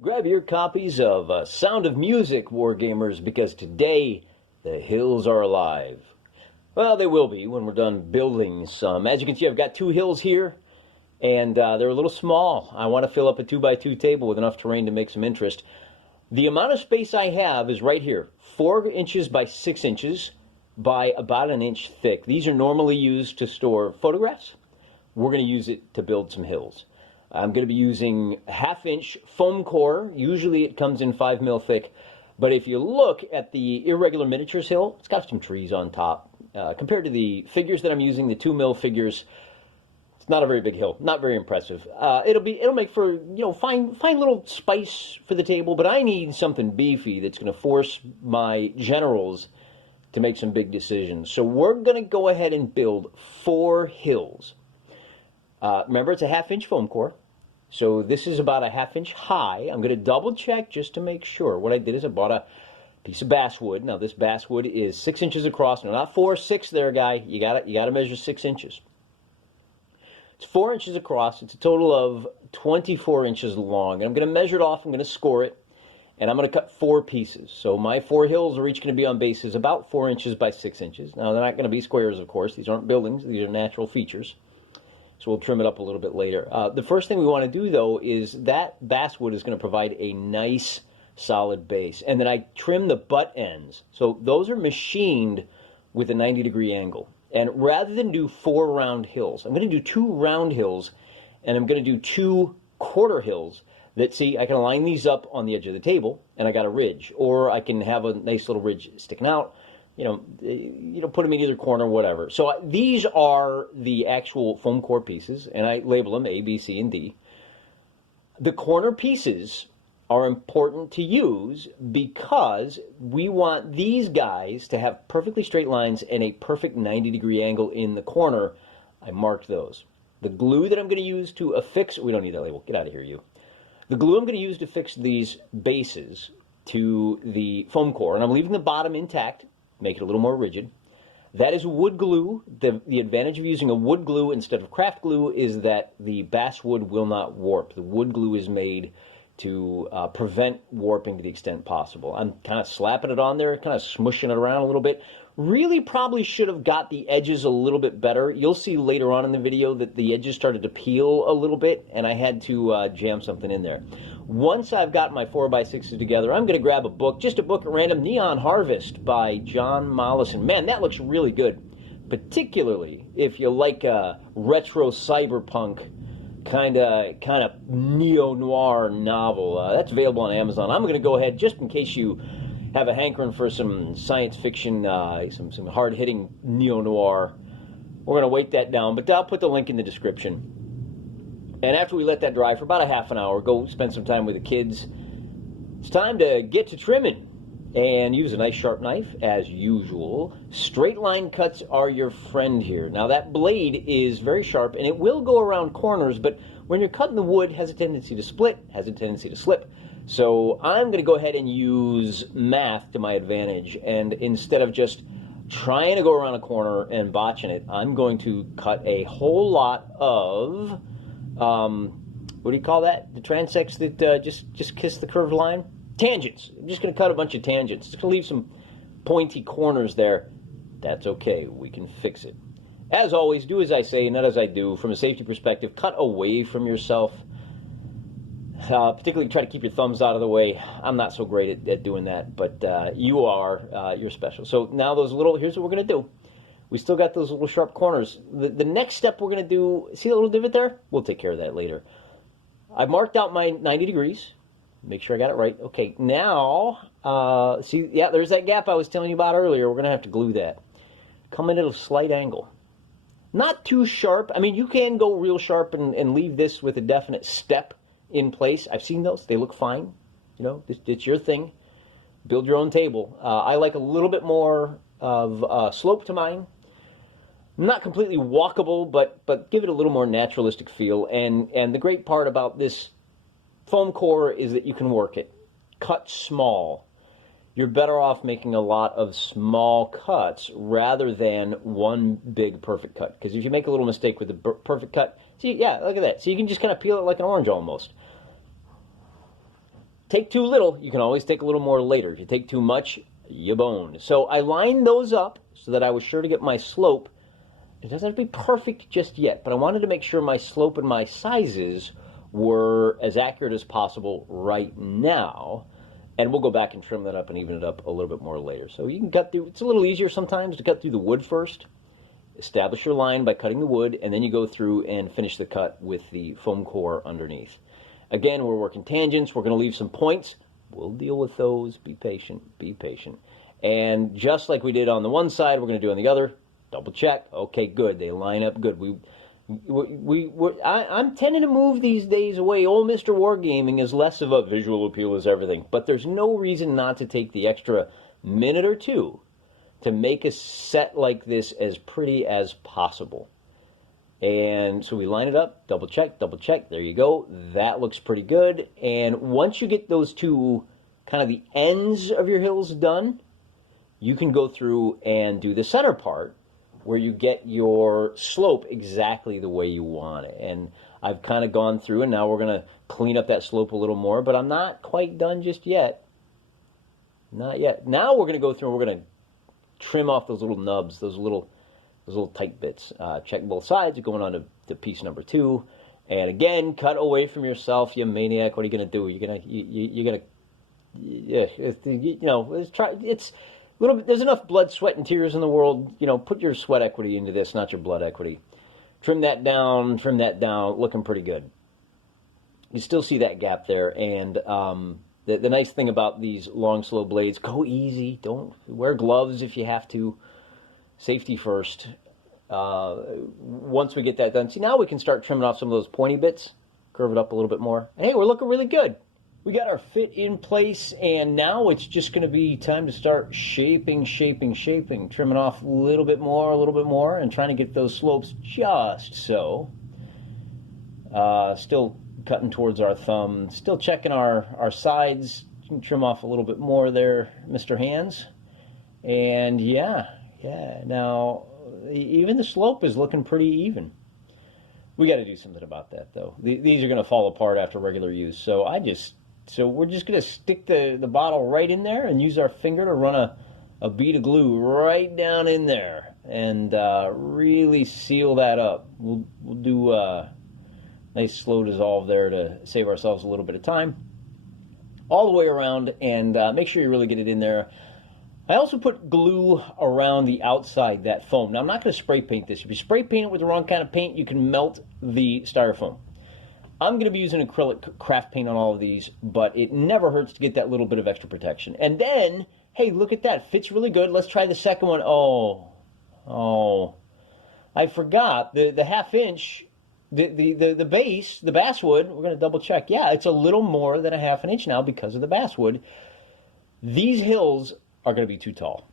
Grab your copies of Sound of Music, Wargamers, because today the hills are alive. Well, they will be when we're done building some. As you can see, I've got two hills here, and they're a little small. I want to fill up a 2x2 table with enough terrain to make some interest. The amount of space I have is right here, 4 inches by 6 inches by about an inch thick. These are normally used to store photographs. We're going to use it to build some hills. I'm going to be using 1/2-inch foam core. Usually it comes in 5 mil thick. But if you look at the Irregular Miniatures hill, it's got some trees on top. Compared to the figures that I'm using, the 2 mil figures, it's not a very big hill. Not very impressive. It'll make for, fine little spice for the table. But I need something beefy that's going to force my generals to make some big decisions. So we're going to go ahead and build 4 hills. Remember, it's a 1/2-inch foam core, so this is about a 1/2 inch high. I'm going to double check just to make sure. What I did is I bought a piece of basswood. Now this basswood is 6 inches across. No, not 4, 6 there, guy. You got to measure 6 inches. It's 4 inches across. It's a total of 24 inches long. And I'm going to measure it off. I'm going to score it, and I'm going to cut 4 pieces. So my 4 hills are each going to be on bases about 4 inches by 6 inches. Now they're not going to be squares, of course. These aren't buildings. These are natural features. So we'll trim it up a little bit later. The first thing we want to do, though, is that basswood is going to provide a nice, solid base. And then I trim the butt ends. So those are machined with a 90-degree angle. And rather than do 4 round hills, I'm going to do 2 round hills, and I'm going to do 2 quarter hills that, see, I can align these up on the edge of the table, and I got a ridge. Or I can have a nice little ridge sticking out. Put them in either corner, whatever. So these are the actual foam core pieces, and I label them A, B, C, and D. The corner pieces are important to use because we want these guys to have perfectly straight lines and a perfect 90-degree angle in the corner. I marked those. The glue that I'm going to use to affix, we don't need that label, get out of here, you. The glue I'm going to use to fix these bases to the foam core, and I'm leaving the bottom intact, make it a little more rigid. That is wood glue. The advantage of using a wood glue instead of craft glue is that the basswood will not warp. The wood glue is made to prevent warping to the extent possible. I'm kind of slapping it on there, kind of smushing it around a little bit. Really probably should have got the edges a little bit better. You'll see later on in the video that the edges started to peel a little bit, and I had to jam something in there. Once I've got my 4x6s together, I'm going to grab a book, just a book at random, Neon Harvest by John Mollison. Man, that looks really good, particularly if you like a retro cyberpunk kind of neo-noir novel. That's available on Amazon. I'm going to go ahead, just in case you have a hankering for some science fiction, some hard-hitting neo-noir. We're going to weight that down, but I'll put the link in the description. And after we let that dry for about a half an hour, go spend some time with the kids. It's time to get to trimming and use a nice sharp knife as usual. Straight line cuts are your friend here. Now that blade is very sharp and it will go around corners, but when you're cutting the wood, it has a tendency to split, has a tendency to slip. So I'm going to go ahead and use math to my advantage, and instead of just trying to go around a corner and botching it, I'm going to cut a whole lot of what do you call that? The transects that just kiss the curved line? Tangents. I'm just going to cut a bunch of tangents. Just going to leave some pointy corners there. That's okay. We can fix it. As always, do as I say, not as I do. From a safety perspective, cut away from yourself. Particularly try to keep your thumbs out of the way. I'm not so great at doing that, but you're special. So now here's what we're going to do. We still got those little sharp corners. The next step we're going to do, see that little divot there? We'll take care of that later. I've marked out my 90 degrees. Make sure I got it right. Okay, now, see, yeah, there's that gap I was telling you about earlier. We're going to have to glue that. Come in at a slight angle. Not too sharp. I mean, you can go real sharp and leave this with a definite step in place. I've seen those. They look fine. It's your thing. Build your own table. I like a little bit more of slope to mine. Not completely walkable, but give it a little more naturalistic feel. And the great part about this foam core is that you can work it. Cut small. You're better off making a lot of small cuts rather than one big perfect cut. Because if you make a little mistake with the perfect cut, see, yeah, look at that. So you can just kind of peel it like an orange almost. take too little, you can always take a little more later. If you take too much, you boned. So I lined those up so that I was sure to get my slope. It doesn't have to be perfect just yet, but I wanted to make sure my slope and my sizes were as accurate as possible right now. And we'll go back and trim that up and even it up a little bit more later. So you can cut through, it's a little easier sometimes to cut through the wood first. Establish your line by cutting the wood, and then you go through and finish the cut with the foam core underneath. Again, we're working tangents. We're going to leave some points. We'll deal with those. Be patient. Be patient. And just like we did on the one side, we're going to do on the other. Double check. Okay, good. They line up good. I'm tending to move these days away. Old Mr. Wargaming is less of a visual appeal as everything. But there's no reason not to take the extra minute or two to make a set like this as pretty as possible. And so we line it up, double check, there you go. That looks pretty good. And once you get those two, kind of the ends of your hills done, you can go through and do the center part where you get your slope exactly the way you want it. And I've kind of gone through, and now we're going to clean up that slope a little more, but I'm not quite done just yet. Not yet. Now we're going to go through and we're going to trim off those little nubs, those little tight bits. Check both sides. You're going on to piece number 2, and again, cut away from yourself, you maniac. What are you gonna do? You're gonna, yeah. You know, let's try. It's a little bit. There's enough blood, sweat, and tears in the world. You know, put your sweat equity into this, not your blood equity. Trim that down. Trim that down. Looking pretty good. You still see that gap there, and the nice thing about these long, slow blades, go easy. Don't wear gloves if you have to. Safety first. Once we get that done, see, now we can start trimming off some of those pointy bits, curve it up a little bit more. And hey, we're looking really good. We got our fit in place, and now it's just going to be time to start shaping, trimming off a little bit more, and trying to get those slopes just so. Still cutting towards our thumb, still checking our sides. You can trim off a little bit more there, Mr. Hands. And yeah, now even the slope is looking pretty even. We got to do something about that, though. These are going to fall apart after regular use. So we're just going to stick the bottle right in there and use our finger to run a bead of glue right down in there and really seal that up. We'll do a nice slow dissolve there to save ourselves a little bit of time. All the way around, and make sure you really get it in there. I also put glue around the outside, that foam. Now, I'm not going to spray paint this. If you spray paint it with the wrong kind of paint, you can melt the styrofoam. I'm going to be using acrylic craft paint on all of these, but it never hurts to get that little bit of extra protection. And then, hey, look at that. Fits really good. Let's try the second one. Oh, I forgot. The half inch, the base, the basswood, we're going to double check. Yeah, it's a little more than a half an inch now because of the basswood. These hills are going to be too tall.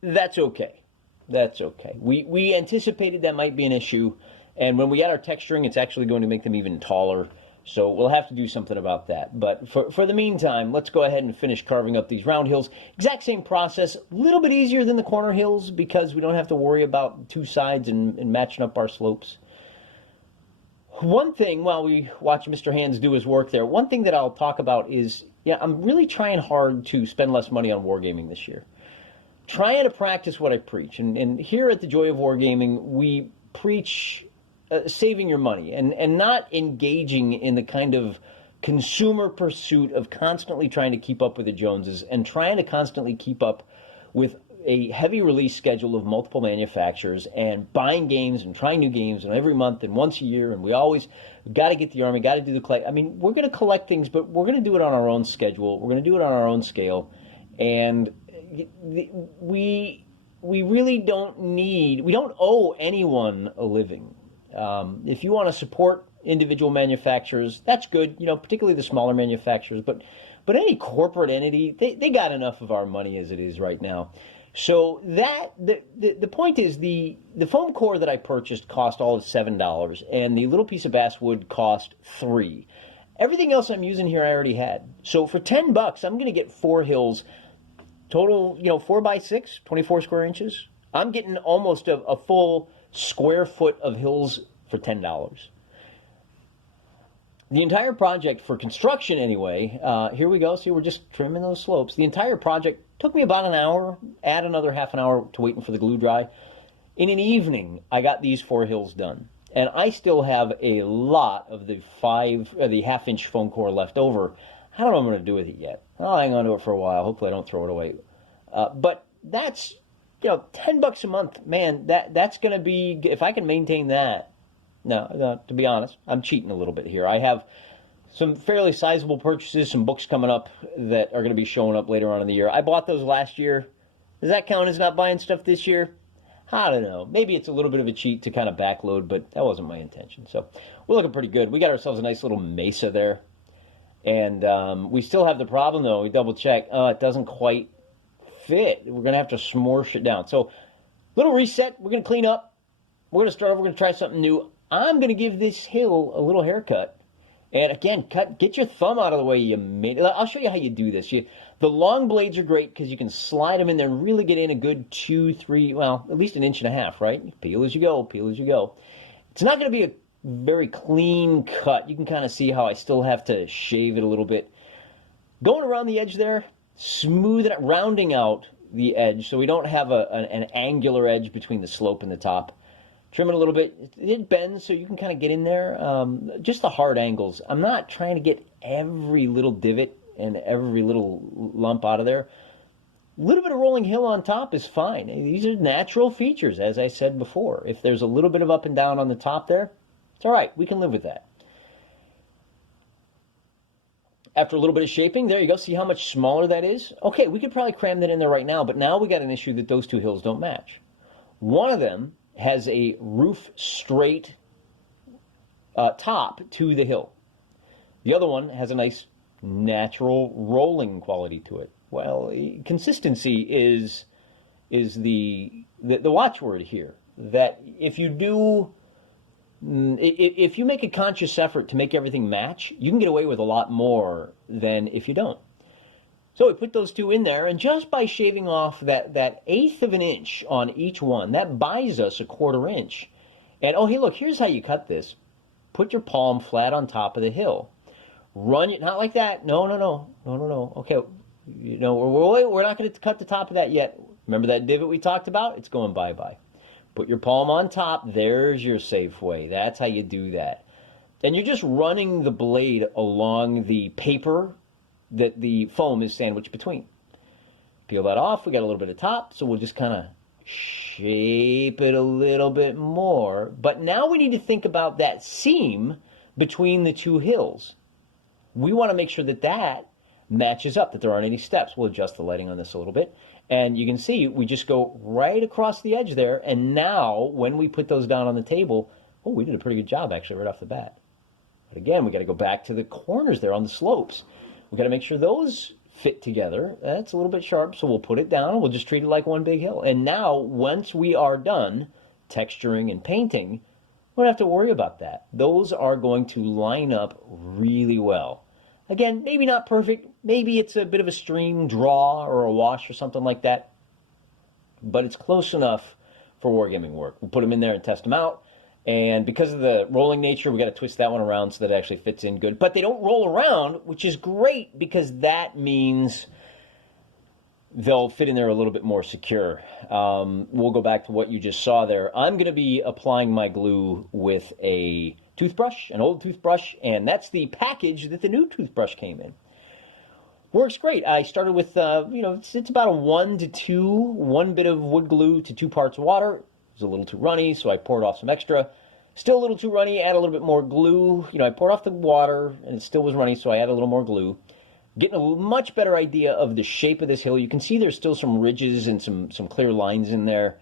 That's okay. That's okay. We anticipated that might be an issue, and when we add our texturing, it's actually going to make them even taller. So we'll have to do something about that. But for the meantime, let's go ahead and finish carving up these round hills. Exact same process, a little bit easier than the corner hills because we don't have to worry about two sides and matching up our slopes. One thing, while we watch Mr. Hands do his work there, one thing that I'll talk about is, I'm really trying hard to spend less money on Wargaming this year. Trying to practice what I preach. And here at the Joy of Wargaming, we preach saving your money and not engaging in the kind of consumer pursuit of constantly trying to keep up with the Joneses and trying to constantly keep up with a heavy release schedule of multiple manufacturers and buying games and trying new games and every month and once a year, and we always got to get the army, got to do the collect. I mean, we're going to collect things, but we're going to do it on our own schedule. We're going to do it on our own scale, and we really don't need, we don't owe anyone a living. If you want to support individual manufacturers, that's good, particularly the smaller manufacturers, but any corporate entity, they got enough of our money as it is right now. So the point is the foam core that I purchased cost all of $7, and the little piece of basswood cost $3. Everything else I'm using here I already had. So for $10, I'm going to get 4 hills, total 4x6, 24 square inches. I'm getting almost a full square foot of hills for $10. The entire project for construction, anyway, here we go. See, we're just trimming those slopes. The entire project took me about an hour, add another half an hour to waiting for the glue dry. In an evening, I got these 4 hills done. And I still have a lot of the half-inch foam core left over. I don't know what I'm going to do with it yet. I'll hang on to it for a while. Hopefully I don't throw it away. But that's, $10 a month. Man, that's going to be, if I can maintain that. No, to be honest, I'm cheating a little bit here. I have some fairly sizable purchases, some books coming up that are going to be showing up later on in the year. I bought those last year. Does that count as not buying stuff this year? I don't know. Maybe it's a little bit of a cheat to kind of backload, but that wasn't my intention. So we're looking pretty good. We got ourselves a nice little mesa there. And we still have the problem, though. We double check. It doesn't quite fit. We're going to have to smorsh it down. So little reset. We're going to clean up. We're going to start over. We're going to try something new. I'm going to give this hill a little haircut. And again, get your thumb out of the way. You made it. I'll show you how you do this. The long blades are great because you can slide them in there and really get in a good 2, 3, well, at least 1.5 inches, right? Peel as you go, peel as you go. It's not going to be a very clean cut. You can kind of see how I still have to shave it a little bit. Going around the edge there, smooth it, rounding out the edge so we don't have an angular edge between the slope and the top. Trim it a little bit. It bends so you can kind of get in there. Just the hard angles. I'm not trying to get every little divot and every little lump out of there. A little bit of rolling hill on top is fine. These are natural features, as I said before. If there's a little bit of up and down on the top there, it's all right. We can live with that. After a little bit of shaping, there you go. See how much smaller that is? Okay, we could probably cram that in there right now, but now we got an issue that those 2 hills don't match. One of them has a roof straight top to the hill. The other one has a nice natural rolling quality to it. Well, consistency is the watchword here. That if you make a conscious effort to make everything match, you can get away with a lot more than if you don't. So we put those 2 in there, and just by shaving off that 1/8 of an inch on each one, that buys us a 1/4 inch. And oh, hey, look, here's how you cut this. Put your palm flat on top of the hill. Run it, not like that. No. Okay, we're not going to cut the top of that yet. Remember that divot we talked about? It's going bye-bye. Put your palm on top. There's your safe way. That's how you do that. And you're just running the blade along the paper that the foam is sandwiched between. Peel that off. We got a little bit of top, so we'll just kind of shape it a little bit more. But now we need to think about that seam between the 2 hills. We want to make sure that matches up, that there aren't any steps. We'll adjust the lighting on this a little bit. And you can see we just go right across the edge there. And now when we put those down on the table, oh, we did a pretty good job actually right off the bat. But again, we got to go back to the corners there on the slopes. We got to make sure those fit together. That's a little bit sharp, so we'll put it down and we'll just treat it like one big hill. And now, once we are done texturing and painting, we don't have to worry about that. Those are going to line up really well. Again, maybe not perfect. Maybe it's a bit of a stream draw or a wash or something like that. But it's close enough for wargaming work. We'll put them in there and test them out. And because of the rolling nature, we got to twist that one around so that it actually fits in good. But they don't roll around, which is great because that means they'll fit in there a little bit more secure. We'll go back to what you just saw there. I'm going to be applying my glue with a toothbrush, an old toothbrush, and that's the package that the new toothbrush came in. Works great. I started with, it's about a 1 to 2, 1 bit of wood glue to 2 parts water. It was a little too runny, so I poured off some extra. Still a little too runny, add a little bit more glue. I poured off the water, and it still was runny, so I added a little more glue. Getting a much better idea of the shape of this hill. You can see there's still some ridges and some clear lines in there.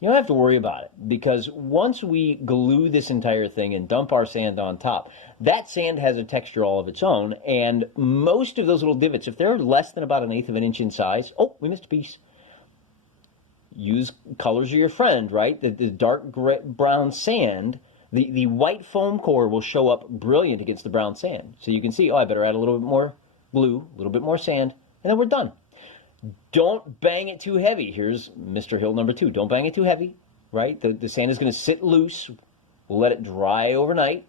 You don't have to worry about it, because once we glue this entire thing and dump our sand on top, that sand has a texture all of its own, and most of those little divots, if they're less than about 1/8 of an inch in size, oh, we missed a piece. Use colors are your friend, right? The dark brown sand, the white foam core will show up brilliant against the brown sand. So you can see, oh, I better add a little bit more glue, a little bit more sand, and then we're done. Don't bang it too heavy. Here's Mr. Hill number 2. Don't bang it too heavy, right? The sand is going to sit loose. We'll let it dry overnight.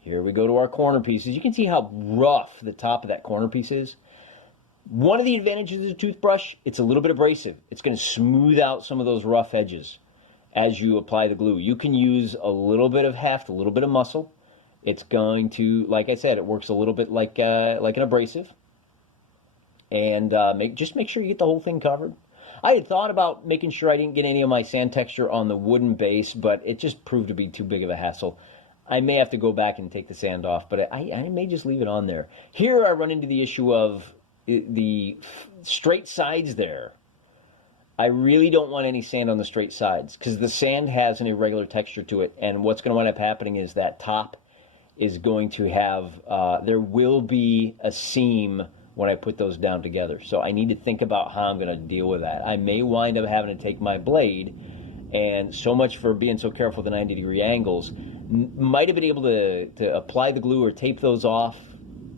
Here we go to our corner pieces. You can see how rough the top of that corner piece is. One of the advantages of the toothbrush, it's a little bit abrasive. It's going to smooth out some of those rough edges as you apply the glue. You can use a little bit of heft, a little bit of muscle. It's going to, like I said, it works a little bit like an abrasive. And just make sure you get the whole thing covered. I had thought about making sure I didn't get any of my sand texture on the wooden base, but it just proved to be too big of a hassle. I may have to go back and take the sand off, but I may just leave it on there. Here I run into the issue of the straight sides there. I really don't want any sand on the straight sides because the sand has an irregular texture to it, and what's going to wind up happening is that top is going to have, there will be a seam when I put those down together. So I need to think about how I'm going to deal with that. I may wind up having to take my blade, and so much for being so careful with the 90-degree angles. Might have been able to apply the glue or tape those off,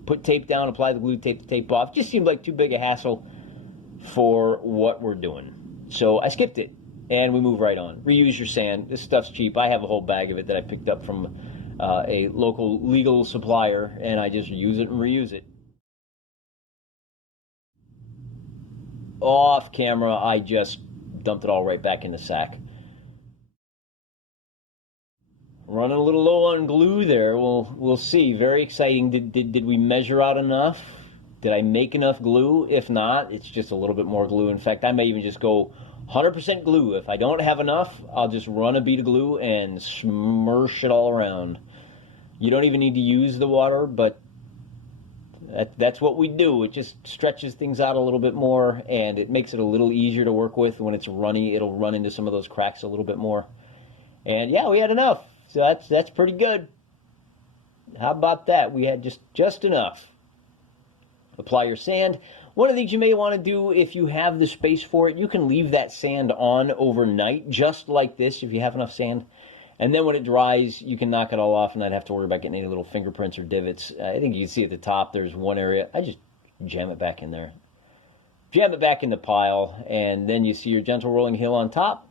put tape down, apply the glue, tape the tape off. Just seemed like too big a hassle for what we're doing. So I skipped it, and we move right on. Reuse your sand. This stuff's cheap. I have a whole bag of it that I picked up from a local legal supplier, and I just use it and reuse it. Off camera, I just dumped it all right back in the sack. Running a little low on glue there. We'll see. Very exciting. Did we measure out enough? Did I make enough glue? If not, it's just a little bit more glue. In fact, I may even just go 100% glue. If I don't have enough, I'll just run a bead of glue and smush it all around. You don't even need to use the water, but that's what we do. It just stretches things out a little bit more, and it makes it a little easier to work with. When it's runny, it'll run into some of those cracks a little bit more. And yeah, we had enough. So that's pretty good. How about that? We had just enough. Apply your sand. One of the things you may want to do if you have the space for it, you can leave that sand on overnight, just like this, if you have enough sand. And then when it dries, you can knock it all off and not have to worry about getting any little fingerprints or divots. I think you can see at the top there's one area. I just jam it back in there. Jam it back in the pile, and then you see your gentle rolling hill on top.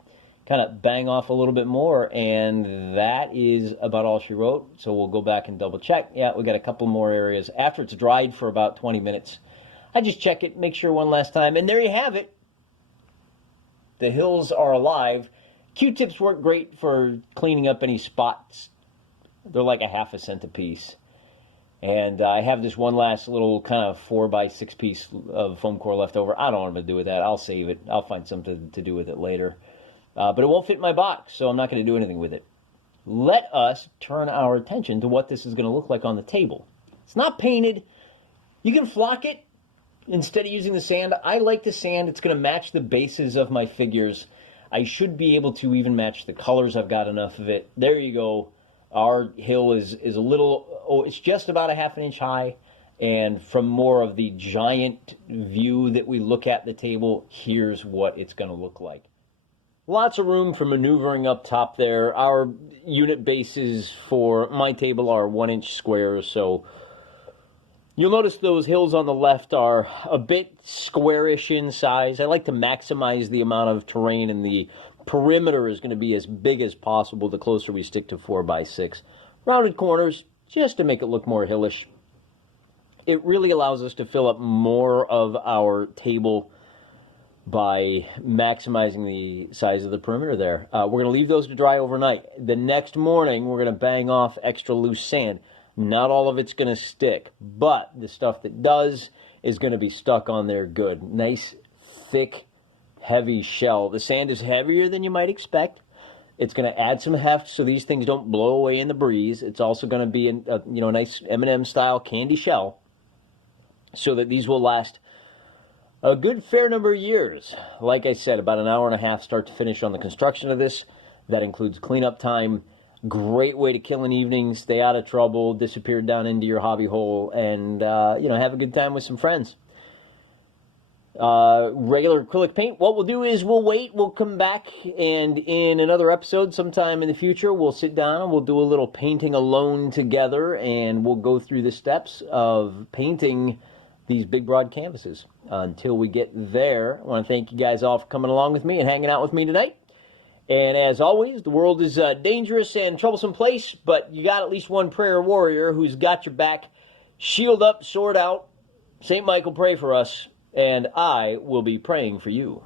Kind of bang off a little bit more, and that is about all she wrote. So we'll go back and double check. Yeah, we got a couple more areas. After it's dried for about 20 minutes, I just check it, make sure one last time, and there you have it. The hills are alive. Q-tips work great for cleaning up any spots. They're like a half a cent a piece. And I have this one last little kind of 4x6 piece of foam core left over. I don't know what I'm going to do with that. I'll save it. I'll find something to do with it later. But it won't fit in my box, so I'm not going to do anything with it. Let us turn our attention to what this is going to look like on the table. It's not painted. You can flock it instead of using the sand. I like the sand. It's going to match the bases of my figures. I should be able to even match the colors. I've got enough of it. There you go. Our hill is a little, it's just about a ½ inch high. And from more of the giant view that we look at the table, here's what it's going to look like. Lots of room for maneuvering up top there. Our unit bases for my table are 1-inch squares, so you'll notice those hills on the left are a bit squarish in size. I like to maximize the amount of terrain, and the perimeter is going to be as big as possible the closer we stick to 4x6. Rounded corners, just to make it look more hillish. It really allows us to fill up more of our table by maximizing the size of the perimeter there. We're going to leave those to dry overnight. The next morning, we're going to bang off extra loose sand. Not all of it's going to stick, but the stuff that does is going to be stuck on there good. Nice, thick, heavy shell. The sand is heavier than you might expect. It's going to add some heft so these things don't blow away in the breeze. It's also going to be a nice M&M style candy shell so that these will last a good fair number of years. Like I said, about an hour and a half start to finish on the construction of this. That includes cleanup time. Great way to kill an evening, stay out of trouble, disappear down into your hobby hole, and have a good time with some friends. Regular acrylic paint, what we'll do is we'll wait, we'll come back, and in another episode sometime in the future, we'll sit down and we'll do a little painting alone together, and we'll go through the steps of painting these big broad canvases. Until we get there, I want to thank you guys all for coming along with me and hanging out with me tonight. And as always, the world is a dangerous and troublesome place, but you got at least one prayer warrior who's got your back. Shield up, sword out. St. Michael, pray for us, and I will be praying for you.